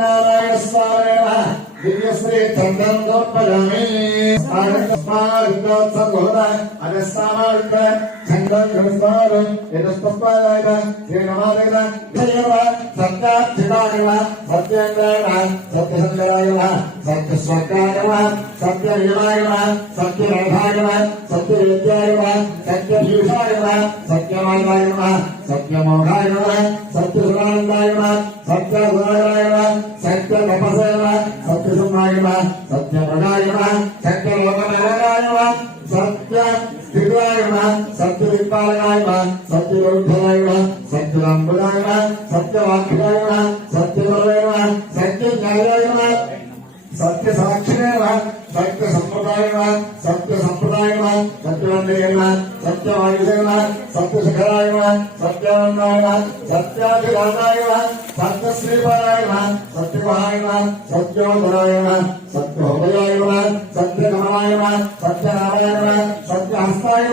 సత్యనారాయణ స్వామి దివ్యశ్రీ చందం గోపయామి చందం గణస్వామి యజస్పస్వాయ శ్రీ నమాదేవ జయవ సత్యాచిదాయ సత్యేంద్రాయ సత్యసంజయాయ సత్యస్వర్గాయ సత్యవీరాయ సత్యరథాయ సత్యవిద్యాయ సత్యభీషాయ సత్యమాయ సత్యమోఘాయ సత్యసురానందాయ సత్యసురాయ సత్యతపసాయ సత్యసుమాయ సత్యప్రదాయ సత్యలోకనారాయణ సత్య స్థిరాయ సత్యవిపాలయాయ సత్యవరుద్ధాయ సత్యలంబుదాయ సత్యవాక్యాయ సత్యవరయ సత్యజ్ఞాయాయ సత్య సాక్షిణేవ సత్య సంప్రదాయ సత్య సంప్రదాయ సత్యవందేన సత్యవాయుదేన సత్యశిఖరాయ సత్యానందాయ సత్యాధిరాజాయ సత్యశ్రీపాయ సత్యమహాయ సత్యోదరాయ సత్యహృదయాయ సత్యగమనాయ సత్యనారాయణ సత్యహస్తాయ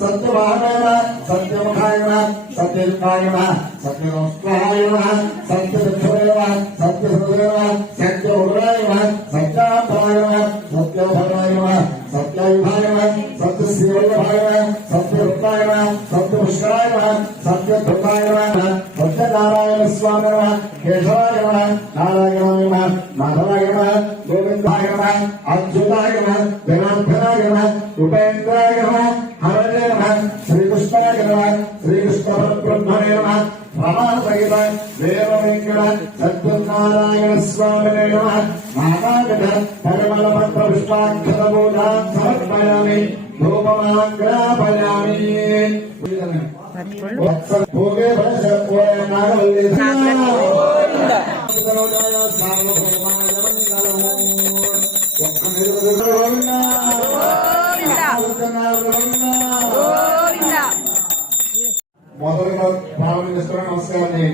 సత్యవాహనాయ సత్యముఖాయ సత్యయుక్తాయ సత్యనమస్కారాయ సత్యదక్షిణాయ సత్యహృదయ సత్యముద్రాయ సత్యాపరాయ సత్యభరాయ సత్యాయుధాయ సత్యశ్రీవల్లభాయ సత్యవృత్తాయ సత్యపుష్కరాయ సత్యధృతాయ సత్యనారాయణ స్వామి కేశవాయ నారాయణాయ మాధవాయ గోవిందాయ అచ్యుతాయ జనార్దనాయ ఉపేంద్రాయ హరయ శ్రీకృష్ణాయ శ్రీకృష్ణ పరబ్రహ్మణే ప్రమాసహిత దేవవేంకట సత్యనారాయణ స్వామినే మహాగత పరిమళ మంత్ర పుష్పాక్షర పూజాం సమర్పయామి ధూపమాగ్రాపయామి భోగే భోగే నాగవల్లి మొదలుగా ప్రారంభిస్తున్న నమస్కారాన్ని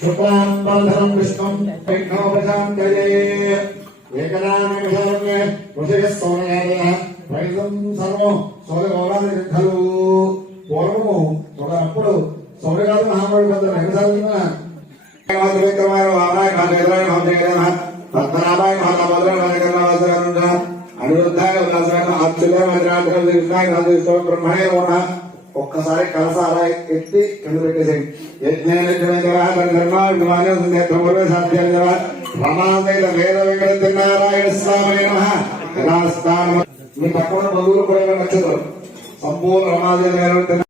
శుక్లాం బంధనం విష్ణుం విఘ్నోపశాంతయే ఏకనామే హృదయస్తోనయాయ వైదం సర్వం సౌరగౌరాది గ్రంథాలు పూర్వము ఒకప్పుడు సౌరగాదు మహామౌళి కొంత వెంకటసాగుతున్న పద్మనాభాయ మహామద్ర అనిరుద్ధాయ బ్రహ్మణే ఒక్కసారి కలసారా ఎత్తి కింద పెట్టేసేయండి నారాయణ స్వామి మీ పక్కన బంధువులు కూడా నచ్చదు సంపూర్ణ రమాదేవి